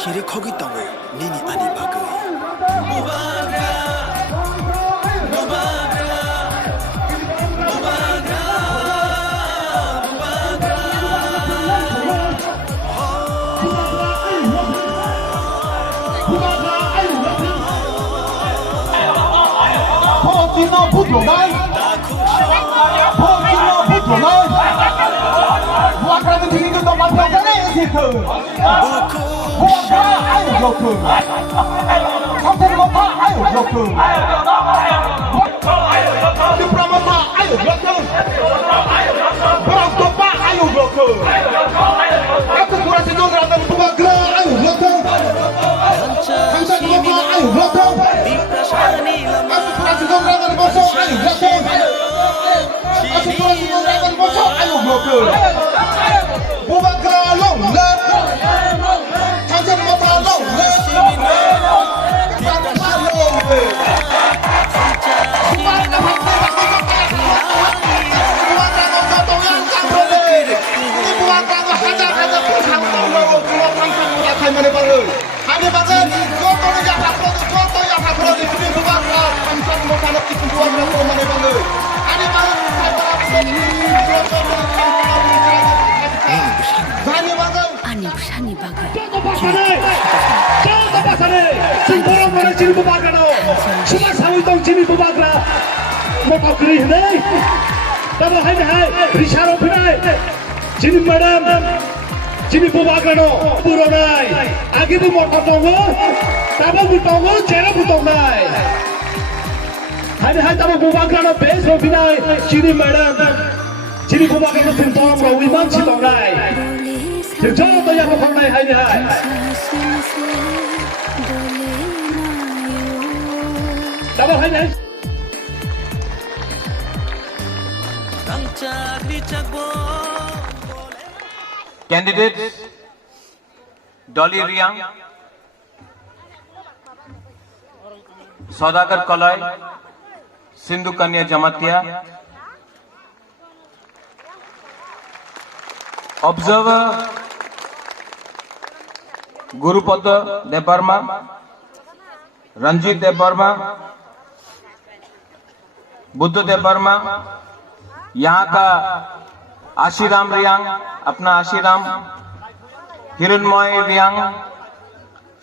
Kiri kogi tahu nini ani bagai. Pokino putulan, Pokino putulan. Bukan itu ini kita makan ni itu. Bukan ayo bloku. Kamu lupa ayo bloku. Di Pramata ayo bloku. Prastopa ayo bloku. Aku kurang sejuk dalam buka gerak ayo bloku. Hamsa lupa ayo bloku. Aku kurang sejuk dalam bosok ayo bloku. Aku kurang sejuk dalam bosok ayo bloku. Buka gerak long leh. Hamsa lupa long leh. Ani busani bagai. Orang sini bubagan oh, semua sawit tong sini bubagan, mau kau kiri ni, tapi hai, risaro pinai, sini madam, sini bubagan oh, buronai, agi tu mau kau tunggu, tapi butonggu, cera butongai, hai, tapi bubagan oh, best pinai, sini madam, sini bubagan oh, tentang rawi man sitongai, tentang tu yang kau nai hai. Candidates Dolly Riang, Saudagar Kalai, Sindhu Kanya Jamatia. Observer Gurupada Deparma, Ranjit Deparma, Buddha देव वर्मा, यहाँ का आशीराम रियांग, अपना आशीराम, हिरणमय रियांग,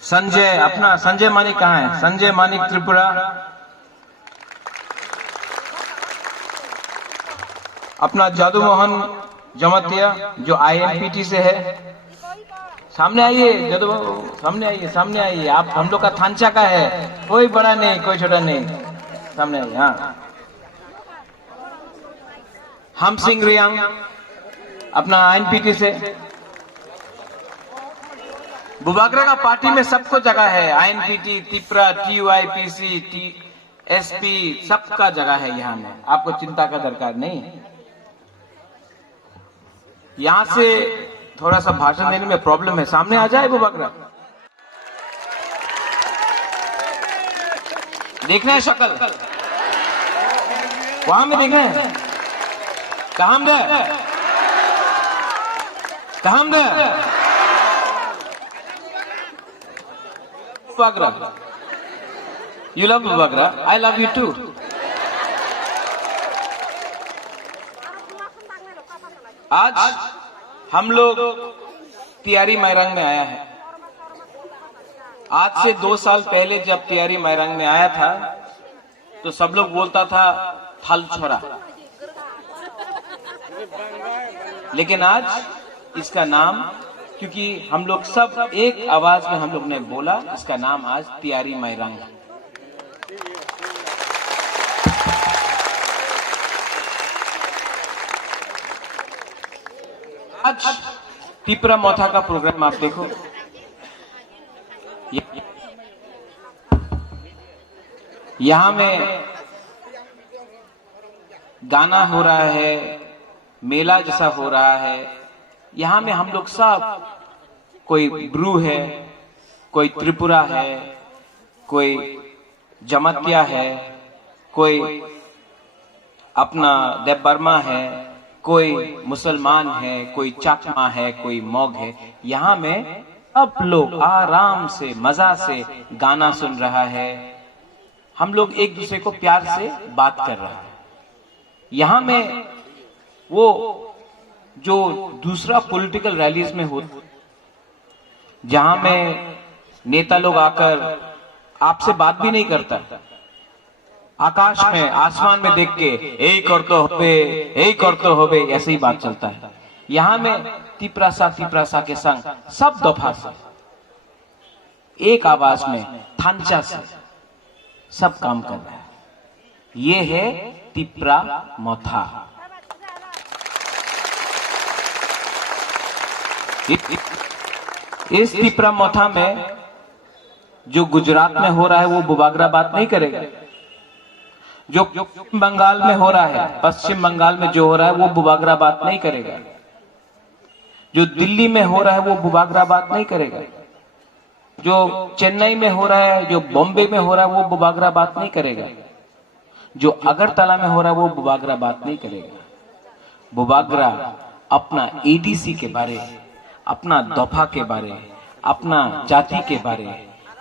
संजय, अपना संजय मानिक कहाँ है? संजय मानिक त्रिपुरा, अपना जादू मोहन जमतिया जो INPT से है, सामने आइए जादू बाबू, सामने आइए, आप हम लोग का थानचा का है, कोई बड़ा नहीं, कोई छोटा नहीं, सामने आइए। हाँ, हम सिंह रियांग, अपना INPT से, बुबागरा का पार्टी में सबको जगह है, आईएनपीटी, तिपरा, टीयूआईपीसी, टीएसपी, सबका जगह है यहाँ में, आपको चिंता का दरकार नहीं। यहाँ से थोड़ा सा भाषण देने में प्रॉब्लम है, सामने आ जाए बुबागरा, देखना है शक्ल, वहां में देखना है, कहां में बुबागरा, यू लव बुबागरा, आई लव यू टू। आज हम लोग तियारी मैरंग में आया है। आज से 2 साल पहले जब तियारी मैरंग में आया था तो सब लोग बोलता था थल छोरा, लेकिन आज इसका नाम, क्योंकि हम लोग सब एक आवाज में हम लोग ने बोला, इसका नाम आज तियारी मैरंग है। आज तिपरा मोथा का प्रोग्राम आप देखो, यहां में गाना हो रहा है, मेला जैसा हो रहा है। यहां में हम लोग सब, कोई ब्रू है, कोई त्रिपुरा है, कोई जमतिया है, कोई अपना देव बर्मा है, कोई मुसलमान है, कोई चाकमा है, कोई मौग है। यहाँ में सब लोग आराम से मजा से गाना सुन रहा है, हम लोग एक दूसरे को प्यार से बात कर रहा है। यहाँ में वो जो दूसरा पॉलिटिकल रैलीज में हो, जहां में नेता लोग आकर आपसे बात भी नहीं करता, आकाश में आसमान में देख के यही कर तो होबे ऐसे ही बात चलता है। यहाँ में तिपरासा के संग सब दफा से एक आवाज में थांचा से सब काम कर रहा है। ये है तिपरा मोथा। इस तिपरा मोथा में जो गुजरात में हो रहा है वो बुबागरा बात नहीं करेगा, जो बंगाल में हो रहा है, पश्चिम बंगाल में जो हो रहा है वो बुबागरा बात नहीं करेगा, जो दिल्ली में हो रहा है वो बुबागरा बात नहीं करेगा, जो चेन्नई में हो रहा है, जो बॉम्बे में हो रहा है वो बुबागरा बात नहीं करेगा, जो अगरतला में हो रहा है वो बुबागरा बात नहीं करेगा। बुबागरा अपना एडीसी के बारे, अपना दफा के बारे, अपना जाति के बारे,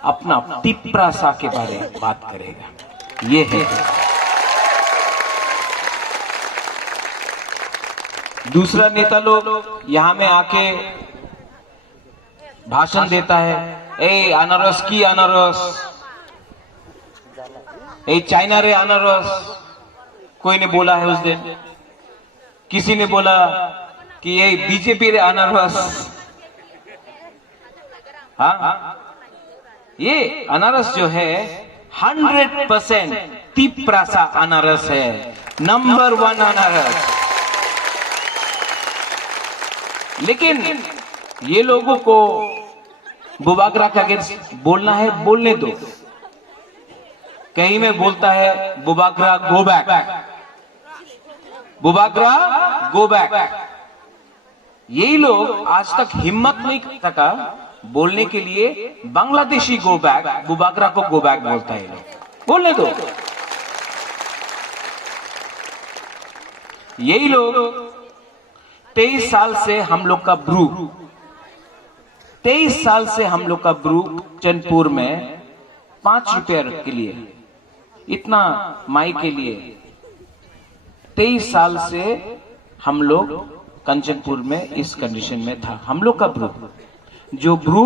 अपना तिपरासा के बारे बात करेगा। ये है। दूसरा नेता लोग यहाँ में आके भाषण देता है, ए अनारस की अनारस, ए चाइना रे अनारस। कोई ने बोला है उस दिन, किसी ने बोला कि ये बीजेपी रे अनारस। हाँ, ये अनारस जो है 100% तिपरासा अनारस है, नंबर 1 अनारस। लेकिन ये लोगों को बुबागरा के अगेंस्ट बोलना है, बोलने दो। कहीं में बोलता है Bubagra go back, Bubagra go back. यही लोग आज तक हिम्मत नहीं कर सका बोलने के लिए बांग्लादेशी गो बैक, बुबागरा को गो बैक बोलता है। लोग बोलने दो। यही लोग 23 साल से हम लोग का ब्रू, 23 साल से हम लोग का ब्रू चंदपुर में 5 रुपया के लिए, इतना माई के लिए 23 साल से हम लोग कंचनपुर में इस कंडीशन में था। हम लोग का ब्रू, जो ब्रू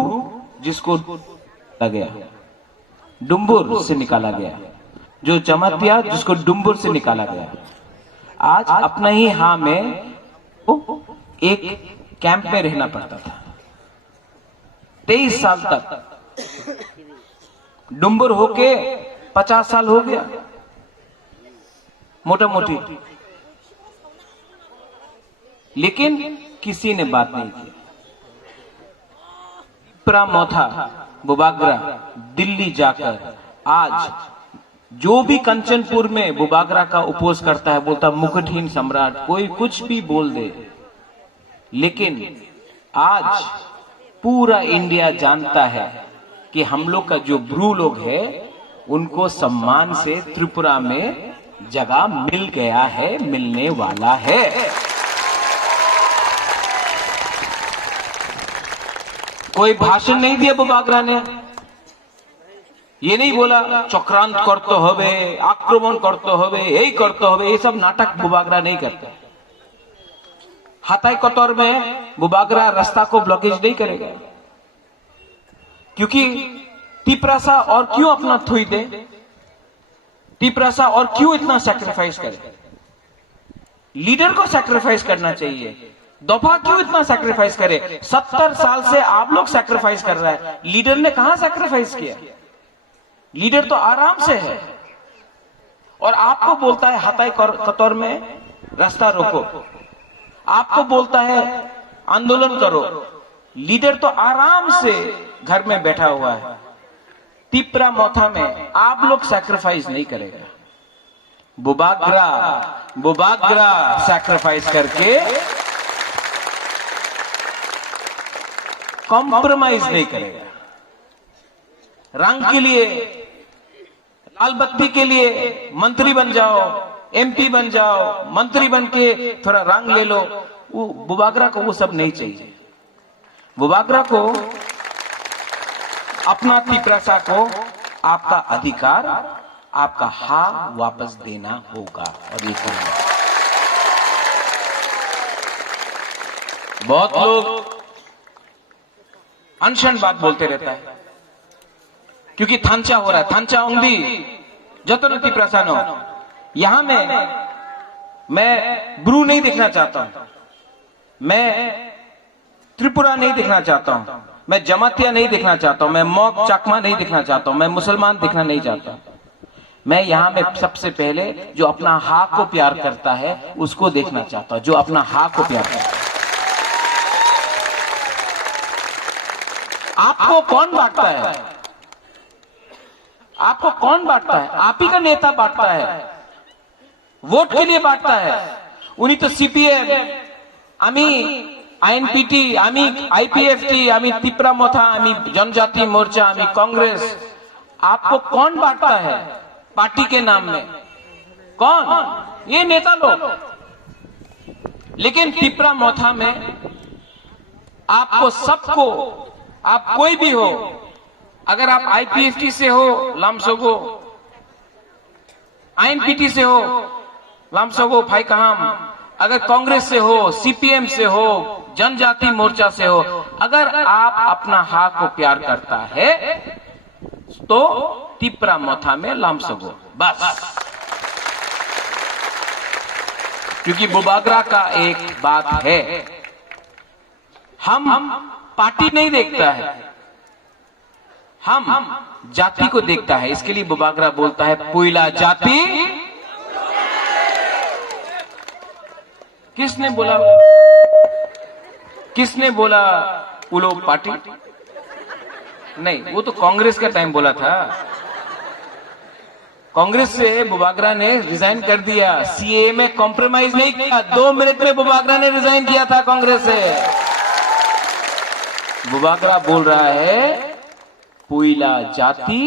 जिसको गया डुम्बुर से निकाला गया, जो जमातिया जिसको डुम्बुर से निकाला गया, आज अपना ही हाँ में एक कैंप में रहना पड़ता था। 23 साल तक डुम्बुर होके 50 साल हो गया मोटा मोटी, लेकिन किसी ने बात नहीं की। तिपरा मोथा बुबागरा दिल्ली जाकर आज जो भी कंचनपुर में बुबागरा का उपोष करता है, बोलता मुकुटहीन सम्राट, कोई कुछ भी बोल दे, लेकिन आज पूरा इंडिया जानता है कि हम लोग का जो ब्रू लोग है उनको सम्मान से त्रिपुरा में जगह मिल गया है, मिलने वाला है। कोई भाषण नहीं दिया बुबागरा ने, ये नहीं बोला चक्रांत करते होवे, आक्रमण करते होवे, यही करते होवे, ये सब नाटक बुबागरा नहीं करता। हाथाई कतौर में बुबागरा रास्ता को ब्लॉकेज नहीं करेगा, क्योंकि तिपरासा और क्यों अपना थुई दे, तिपरासा और क्यों इतना सैक्रिफाइस करे। लीडर को सैक्रिफाइस करना चाहिए, दफा क्यों इतना सैक्रिफाइस करे। 70 साल से आप लोग सैक्रिफाइस कर रहा है, लीडर ने कहां सैक्रिफाइस किया। लीडर तो आराम से है और आपको बोलता है हाथाई कतौर में रास्ता रोको, आपको बोलता है आंदोलन करो। लीडर तो आराम से घर में बैठा हुआ है। तिपरा मोथा में आप लोग सैक्रिफाइस नहीं करेगा। बुबागरा सैक्रिफाइस करके कॉम्प्रोमाइज नहीं करेगा। रंग के लिए, लाल बत्ती के लिए मंत्री बन जाओ, एमपी बन जाओ, मंत्री बन के थोड़ा रंग ले लो, वो बुबागरा को वो सब नहीं चाहिए। बुबागरा को अपना तिपरासा को आपका अधिकार, आपका हाँ वापस देना होगा। और ये करना, बहुत लोग अनशन बात बोलते रहता है, क्योंकि थांचा हो रहा है, थांचा उंगदी जतन तिपरासा नो। यहां मैं ब्रू नहीं देखना चाहता हूं, मैं त्रिपुरा नहीं देखना चाहता हूं, मैं जमातिया नहीं देखना चाहता हूं, मैं मॉक चाकमा नहीं देखना चाहता हूं, मैं मुसलमान देखना नहीं चाहता। मैं यहां में सबसे पहले जो अपना हा को प्यार करता है उसको देखना चाहता हूं, जो अपना हा को प्यार करता है। आपको कौन बांटता है? आपको कौन बांटता है? आप ही का नेता बांटता है, वोट के लिए बांटता है। उन्हीं तो सीपीएम, आमी आईएनपीटी, आमी आईपीएफटी, आमी तिपरा मोथा, आमी जनजाति मोर्चा, आमी कांग्रेस। आपको कौन बांटता है पार्टी के नाम में? कौन? ये नेता लोग। लेकिन तिपरा मोथा में आपको सबको, आप कोई भी हो, अगर आप आईपीएफटी से हो लामसोगो, आईएनपीटी से हो लामसोगो भाई कहाम, अगर कांग्रेस से हो, सीपीएम से हो, जनजाति मोर्चा से हो, अगर आप अपना हा को प्यार करता है तो तिपरा मोथा में लामसोगो बस। क्योंकि बुबागरा का एक बात है, हम पार्टी नहीं देखता है, हम जाति को देखता है। इसके लिए बुबागरा बोलता है पुइला जाति। किसने बोला? किसने बोला उलो पार्टी? नहीं, वो तो कांग्रेस का टाइम बोला था। कांग्रेस से बुबागरा ने रिजाइन कर दिया, सीए में कॉम्प्रोमाइज नहीं किया। 2 मिनट में बुबागरा ने रिजाइन किया था कांग्रेस से। बुबागरा बोल रहा है पुइला जाति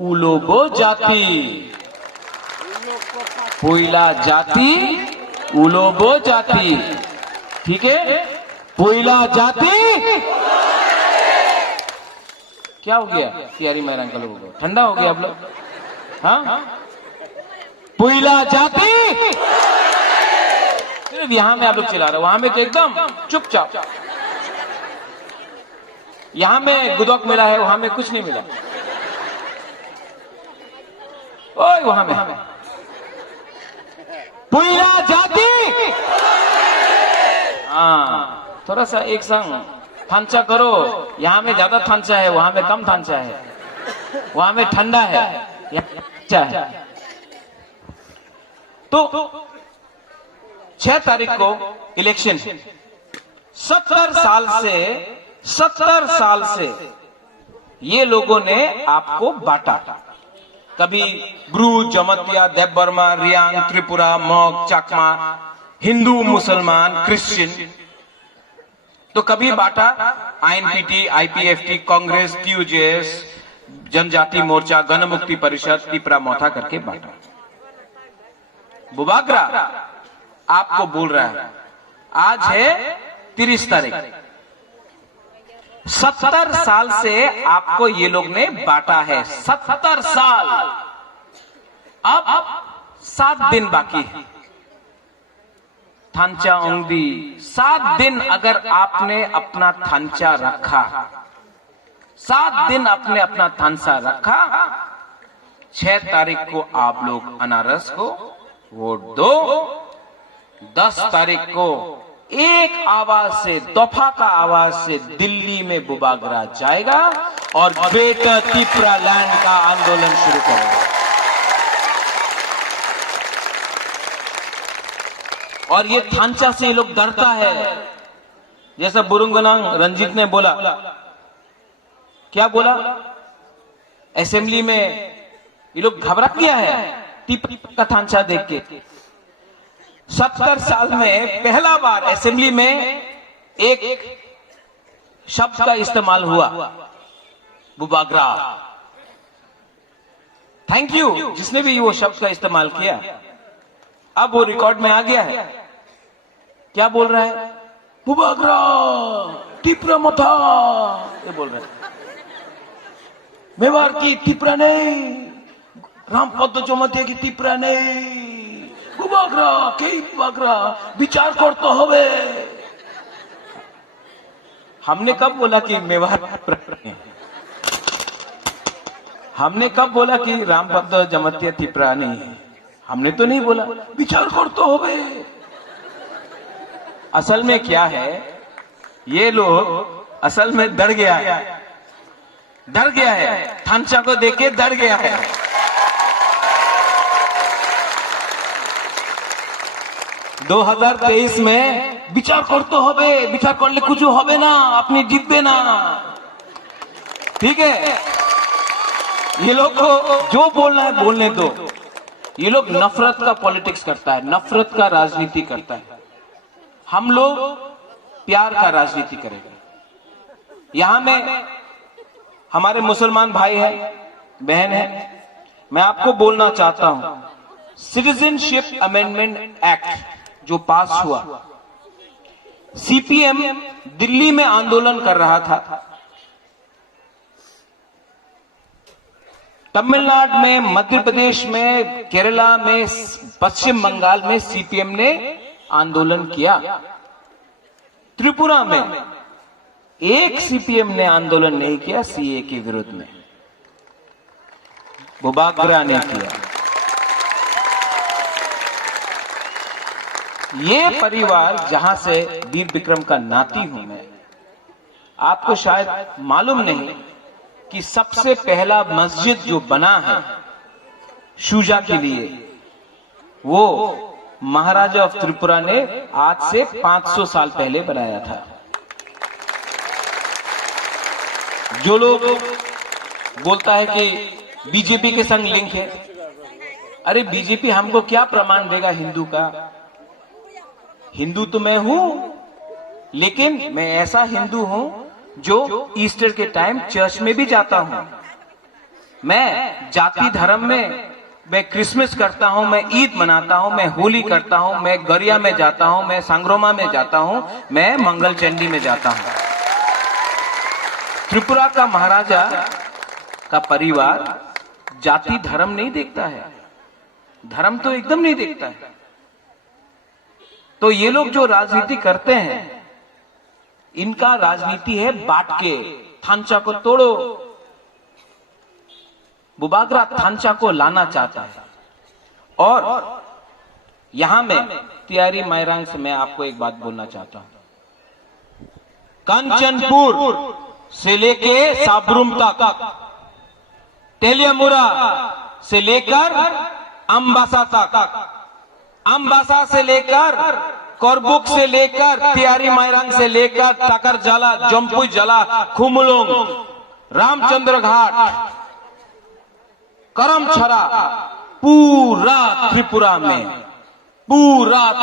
उलोगो जाति, पुइला जाति उलोगो जाति। ठीक है, पुइला जाति। क्या हो गया प्यारी मेरा अंकल को? ठंडा हो गया आप लोग? हाँ, पुइला जाति। सिर्फ यहां में आप लोग चिल्ला रहे हो, वहां में तो एकदम चुपचाप। यहां में गुदौक मिला है, वहां में कुछ नहीं मिला। ओए वहां में पुइला जाति। हाँ, थोड़ा सा एक संग थांचा करो। यहां में ज्यादा थांचा है, वहां में कम थांचा है, वहां में ठंडा है, यहाँ अच्छा है। तो 6 तारीख को इलेक्शन। 70 साल से 70 साल से ये लोगों ने आपको बांटा। कभी ब्रू, जमतिया, देवबर्मा, रियांग, त्रिपुरा, मॉग, चाकमा, हिंदू, मुसलमान, क्रिश्चियन, तो कभी बांटा आईएनपीटी, आईपीएफटी, कांग्रेस, टीयूजेएस, जनजाति मोर्चा, गण मुक्ति परिषद, तिपरा मोथा करके बांटा। बुबागरा आपको बोल रहा है, आज है 30 तारीख, 70 साल से आपको ये लोग ने बांटा है। 70 साल, अब 7 दिन बाकी है। थांचा ओंगदी 7 दिन अगर आपने अपना थांचा रखा, 7 दिन आपने अपना थांचा रखा, 6 तारीख को आप लोग अनारस को वोट दो। 10 तारीख को एक आवाज से, दफा का आवाज से दिल्ली में बुबागरा जाएगा और ग्रेटर त्रिपुरा लैंड का आंदोलन शुरू करेगा। और ये थांचा से ये लोग डरता है। जैसा बुरुंगनांग रंजीत ने बोला, क्या बोला, असेंबली में ये लोग घबरा गया है त्रिपुरा का थांचा देख के। 70 साल में पहला बार असेंबली में एक शब्द का इस्तेमाल हुआ, बुबागरा। थैंक यू जिसने भी वो शब्द का इस्तेमाल किया। अब वो रिकॉर्ड में आ गया है। क्या बोल रहा है, बुबागरा, त्रिपुरा मोथा, ये बोल रहा है। मेवाड़ की त्रिपुरा नहीं, रामपद जमातिया की त्रिपुरा नहीं, बुबागरा के बुबागरा, विचार करते होवे। हमने कब बोला कि मेवाड़, हमने कब बोला कि रामपद जमातिया त्रिपुरा नहीं है? हमने तो नहीं बोला, विचार करते होवे। असल में क्या है, ये लोग असल में डर गया है, डर गया है, थांचा को देख के डर गया है। दो 2023 में विचार करते होवे, विचार करले कुछ होवे ना, अपनी जितबे ना, ठीक है। ये लोग को जो बोलना है बोलने दो। ये लोग नफरत का पॉलिटिक्स करता है, नफरत का राजनीति करता है। हम लोग प्यार का राजनीति करेंगे। यहां में हमारे मुसलमान भाई हैं, बहन हैं, मैं आपको बोलना चाहता हूं, सिटीजनशिप अमेंडमेंट एक्ट जो पास हुआ, सीपीएम दिल्ली में आंदोलन कर रहा था, तमिलनाडु में, मध्य प्रदेश में, केरला में, पश्चिम बंगाल में सीपीएम ने आंदोलन किया। त्रिपुरा में एक सीपीएम ने आंदोलन नहीं किया सीए के विरुद्ध में, बुबागरा ने किया। ये परिवार जहां से वीर विक्रम का नाती हूं मैं, आपको शायद मालूम नहीं कि सबसे पहला मस्जिद जो बना है शुजा के लिए, वो महाराजा ऑफ त्रिपुरा ने आज से 500 साल पहले बनाया था। जो लोग बोलता है कि बीजेपी के संग लिंक है, अरे बीजेपी हमको क्या प्रमाण देगा हिंदू का? हिंदू तो मैं हूं, लेकिन मैं ऐसा हिंदू हूं जो ईस्टर के टाइम चर्च में भी जाता हूं। मैं जाति धर्म में, मैं क्रिसमस करता हूं, मैं ईद मनाता हूं, मैं होली करता हूं, मैं गरिया में जाता हूं, मैं सांग्रोमा में जाता हूं, मैं मंगल चंडी में जाता हूं। त्रिपुरा का महाराजा का परिवार जाति धर्म नहीं देखता है, धर्म तो एकदम नहीं देखता है। तो ये लोग जो राजनीति करते हैं, इनका राजनीति है बांट के, थांचा को तोड़ो। बुबागरा थांचा को लाना चाहता है। और यहां में तियारी मायरांग से मैं आपको एक बात बोलना चाहता हूं। कंचनपुर से लेके साबरूम तक, तेलियामुरा से लेकर अंबासा तक, अंबासा से लेकर करबुक से लेकर तियारी मायरंग से लेकर टाकर जला, जम्पुई जला, खुमलोंग, रामचंद्र घाट, करमछरा, पूरा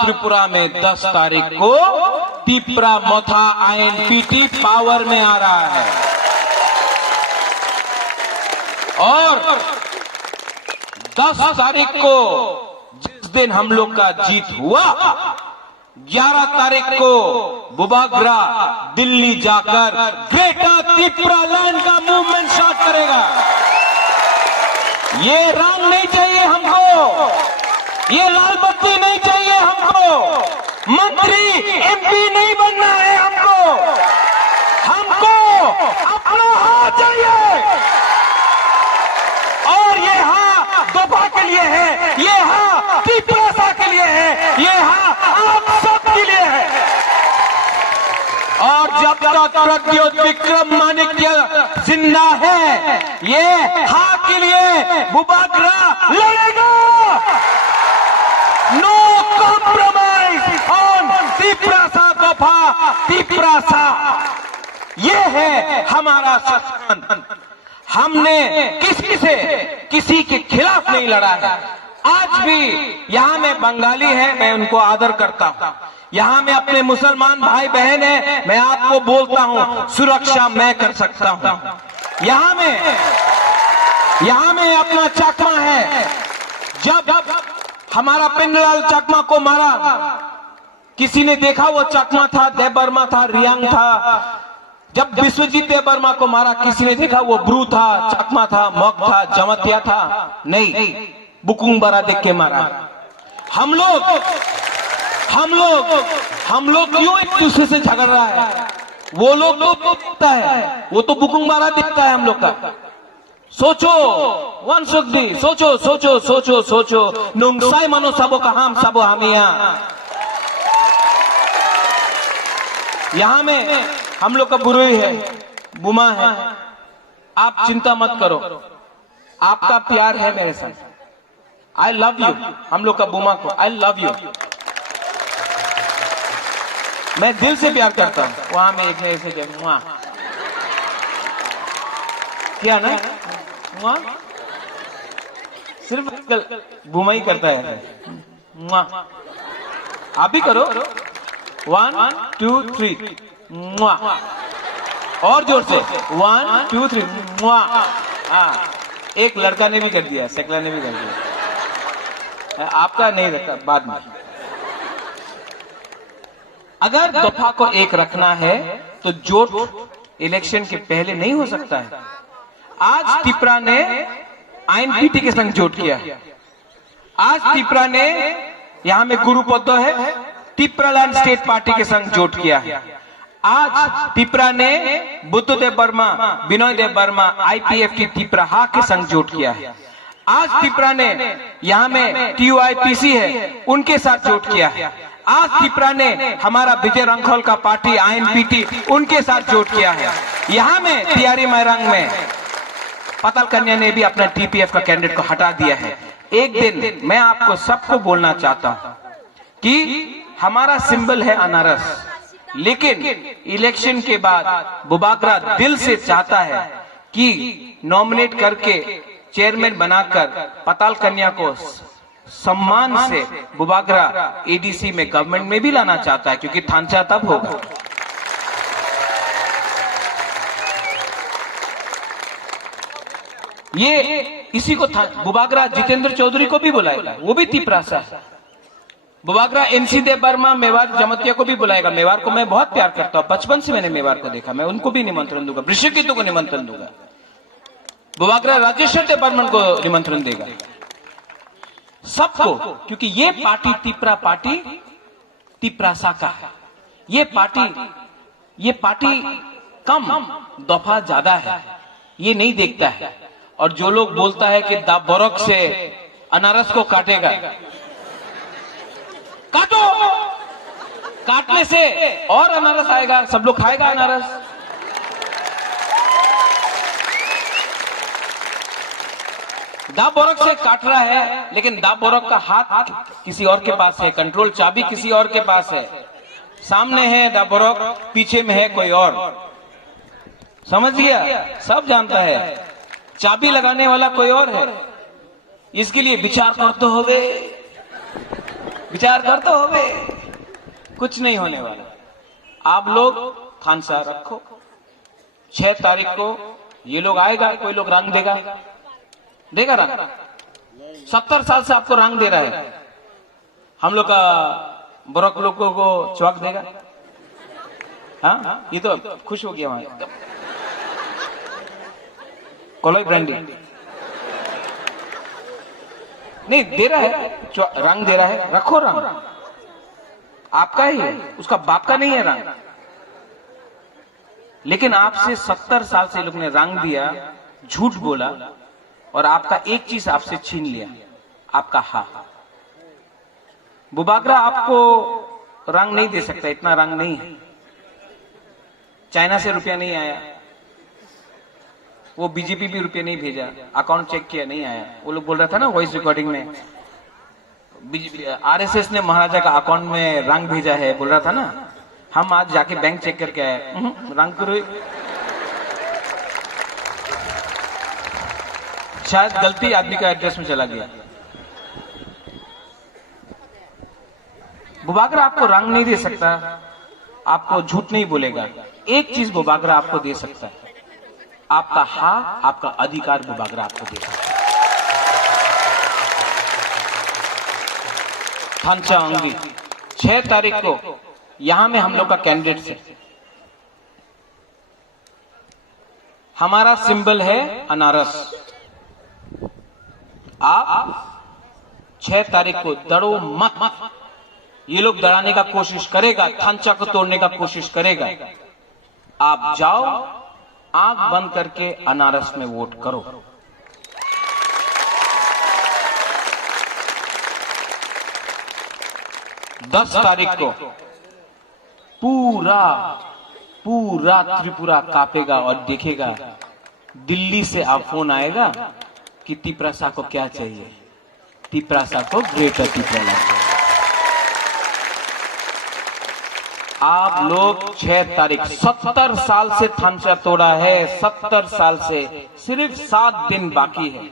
त्रिपुरा में 10 तारीख को तिपरा मोथा आईएनपीटी पावर में आ रहा है। और 10 तारीख को जिस दिन हम लोग का जीत हुआ, 11 तारीख को बुबाग्रा दिल्ली जाकर ग्रेटर त्रिपुरा लैंड का मूवमेंट स्टार्ट करेगा। ये रंग नहीं चाहिए हमको, ये लाल बत्ती नहीं चाहिए हमको, मंत्री एमपी नहीं बनना है हमको अपना हाथ चाहिए। और ये हाँ दोपा के लिए है, ये हाँ त्रिपुरा के लिए है, ये हाँ आप सब के लिए है। और जब तक प्रद्योत विक्रम माणिक्य जिंदा है, ये हाँ के लिए बुबाग्रा लड़ेगा। नो कॉम्प्रोमाइज ऑन त्रिपुरा दोपा त्रिपुरा। ये है हमारा शासन। हमने किसी के खिलाफ नहीं लड़ा है। आज भी यहाँ में बंगाली है, मैं उनको आदर करता हूँ। यहाँ में अपने मुसलमान भाई बहन है, मैं आपको बोलता हूँ सुरक्षा मैं कर सकता हूँ। यहाँ में अपना चकमा है। जब हमारा पिंडलाल चकमा को मारा, किसी ने देखा वो चकमा था, देबर्मा था, रियांग था। जब विश्वजीत देबर्मा को मारा, किसी ने देखा वो ब्रू था, चकमा था, मग था, जमतिया था? नहीं, बुकुंग बरा देख के मारा। हम लोग क्यों एक दूसरे से झगड़ रहा है? वो लोग तो दिखता है, वो तो बुकुंग बरा दिखता है हम लोग का। सोचो वन सुखदी, सोचो नुंगसाई मनो सबो का सबो हमिया। यहाँ में हम लोग का बुरुई है, बुमा है। आप चिंता मत करो, आपका प्यार है मेरे साथ। आई लव यू। हम लोग का बुमा को आई लव यू, मैं दिल से प्यार करता हूँ। वहां में एक ने ऐसे क्या ना, वहां सिर्फ बुमा ही करता है। आप भी करो, 1 2 3 और जोर से 1 2 3। हाँ, एक लड़का ने भी कर दिया, सेकला ने भी कर दिया। आपका नहीं रहता बाद में। अगर दफा को एक रखना है तो जोट इलेक्शन के पहले नहीं हो सकता है। आज त्रिपुरा ने आईएनपीटी के संग जोट किया। आज त्रिपुरा ने, यहां में गुरुपद है, त्रिपुरा लैंड स्टेट पार्टी के संग जोट किया है। आज त्रिपुरा ने बुद्धदेव वर्मा, विनय देव वर्मा, आईपीएफ की त्रिपुरा हा के संग जोट किया है। आज त्रिपुरा ने यहाँ में टीयूआईपीसी है, उनके साथ जोट किया है। आज त्रिपुरा ने हमारा विजय रंखोल का पार्टी आईएनपीटी, उनके साथ जोट किया है। यहाँ में तियारी मायरंग में पताल कन्या ने भी अपना टीपीएफ का कैंडिडेट को हटा दिया है। एक दिन मैं आपको सबको बोलना चाहता हूँ कि हमारा सिंबल है अनारस, लेकिन इलेक्शन के बाद बुबाग्रा दिल से चाहता है कि नॉमिनेट करके चेयरमैन बनाकर पताल कन्या को सम्मान से बुबाग्रा एडीसी में गवर्नमेंट में भी लाना चाहता है, क्योंकि थांचा तब होगा। ये इसी को बुबाग्रा जितेंद्र चौधरी को भी बुलाएगा, वो भी त्रिपुरा से। बुबाग्रा एनसी देव वर्मा, मेवाड़ जमतिया को भी बुलाएगा। मेवाड़ को मैं बहुत प्यार करता हूँ, बचपन से मैंने मेवाड़ को देखा, मैं उनको भी निमंत्रण दूंगा। वृषिकितु को निमंत्रण दूंगा। बुबाग्रा राजेश्वर देव बर्मन को निमंत्रण देगा, सबको, क्योंकि ये पार्टी त्रिपुरा पार्टी त्रिपुरा का है। ये पार्टी कम दफा ज्यादा है, ये नहीं देखता है। और जो लोग बोलता है कि दाबोरक से अनारस को काटेगा, काटो, काटने से और अनारस आएगा, सब लोग खाएगा अनारस। दाबोरक से काट रहा है, लेकिन दाबोरक का हाथ किसी और के पास है, कंट्रोल चाबी किसी और के पास है। सामने है दाबोरक, पीछे में है कोई और। समझ गया? सब जानता है, चाबी लगाने वाला कोई और है। इसके लिए विचार करते होवे, विचार करते होवे, कुछ नहीं होने वाला। आप लोग खानसा रखो। 6 तारीख को ये लोग आएगा, कोई लोग रंग देगा, देगा रंग। 70 साल से आपको रंग दे रहा है। हम लोग का बोरक लोगों को चौक देगा। हाँ, ये तो खुश हो गया वहां। कोलोई ब्रांडी नहीं दे रहा है, रंग दे रहा है। रखो रंग, आपका ही है, उसका बाप का नहीं है रंग। लेकिन आपसे 70 साल से लोग ने रंग दिया, झूठ बोला, और आपका एक चीज आपसे छीन लिया, आपका हाथ। बुबागरा आपको रंग नहीं दे सकता, इतना रंग नहीं है। चाइना से रुपया नहीं आया, वो बीजेपी भी रुपया नहीं भेजा, अकाउंट चेक किया, नहीं आया। वो लोग बोल रहा था ना वॉइस रिकॉर्डिंग में, आरएसएस ने महाराजा का अकाउंट में रंग भेजा है, बोल रहा था ना। हम आज जाके बैंक चेक करके आए, रंग करो। शायद गलती आदमी का एड्रेस में चला गया। बुबागरा आपको रंग नहीं दे सकता, आपको झूठ नहीं बोलेगा। एक चीज बुबागरा आपको दे सकता है, आपका हाँ, आपका अधिकार बुबागरा आपको दे सकता है। थानचा अंगी 6 तारीख को यहां में हम लोग का कैंडिडेट है। हमारा सिंबल है अनारस। आप 6 तारीख को डरो मत। ये लोग डराने का कोशिश करेगा, थानचा को तोड़ने का कोशिश करेगा। आप जाओ, आंख बंद करके अनारस में वोट करो। दस तारीख को पूरा त्रिपुरा कांपेगा और देखेगा, दिल्ली से आप फोन आएगा कि तिपरासा को क्या चाहिए। तिपरासा को ग्रेटर तिपरा। आप लोग 6 तारीख, 70 साल से थानचा तोड़ा है, 70 साल से, सिर्फ 7 दिन बाकी है।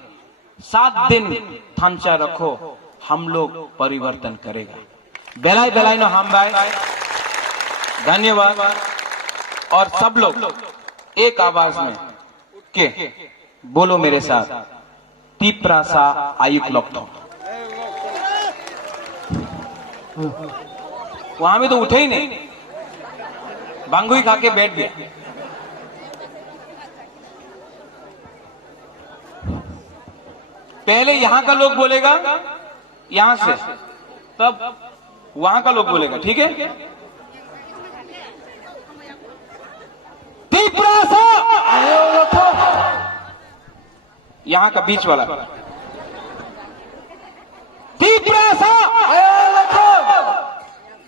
7 दिन थानचा रखो, हम लोग परिवर्तन करेगा। बेलाई बेलाई नो हम भाई, धन्यवाद। और सब लोग एक आवाज में के बोलो मेरे साथ, तिपरासा आयुक लॉकडाउन। वहां में तो उठे ही नहीं, बांगुई खा के बैठ गया। पहले यहां का लोग बोलेगा, यहां से, तब वहां का लोग बोलेगा, ठीक है? यहां का बीच वाला,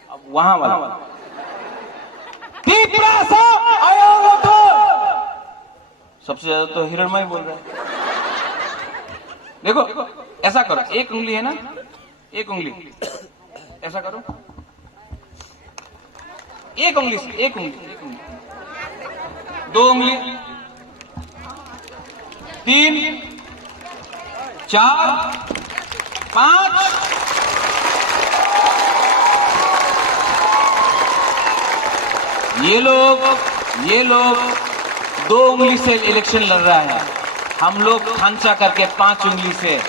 अब वहां वाला, सबसे ज्यादा तो हिरणमय बोल रहा है। देखो ऐसा करो, एक उंगली है ना, एक उंगली ऐसा करो, एक उंगली से, एक उंगली, 2 उंगली, 3, 4, 5। ये लोग 2 उंगली से इलेक्शन लड़ रहा है। हम लोग थानचा करके 5 उंगली से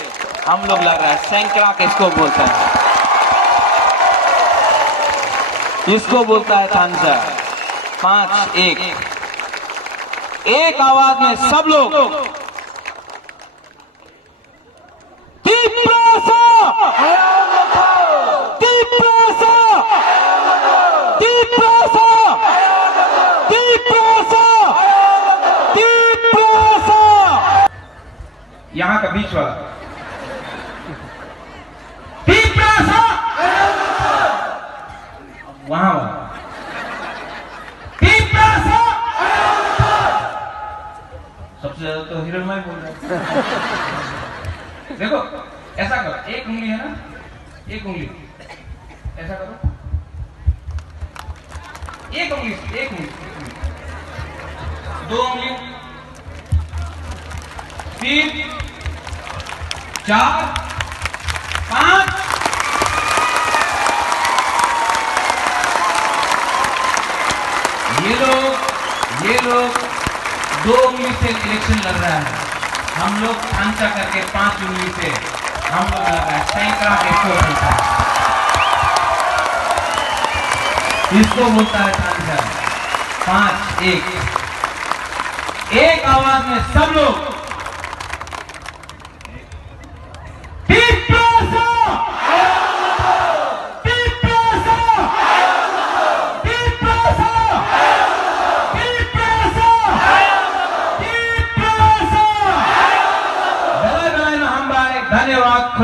हम लोग लड़ रहा है। सैंकड़ा किसको बोलता है? इसको बोलता है थानचा। 5-1, एक आवाज में सब लोग तिपरासा, तिपरासा, तिपरासा, तिपरासा, तिपरासा। यहां का बीच वाला तिपरासा, वहां वाला तिपरासा। सबसे ज्यादा तो हिरणमय बोल रहा है। देखो ऐसा करो, एक उंगली है ना, एक उंगली ऐसा करो, एक उंगली, दो उंगली, 3 4 5। ये लोग 2 उंगली से इलेक्शन लड़ रहा है, हम लोग ढांचा करके 5 उंगली से हम लोग लड़ रहा है। सैकड़ा देखो बोलता है, इसको बोलता है ढांचा। 5 एक आवाज में सब लोग धन्यवाद।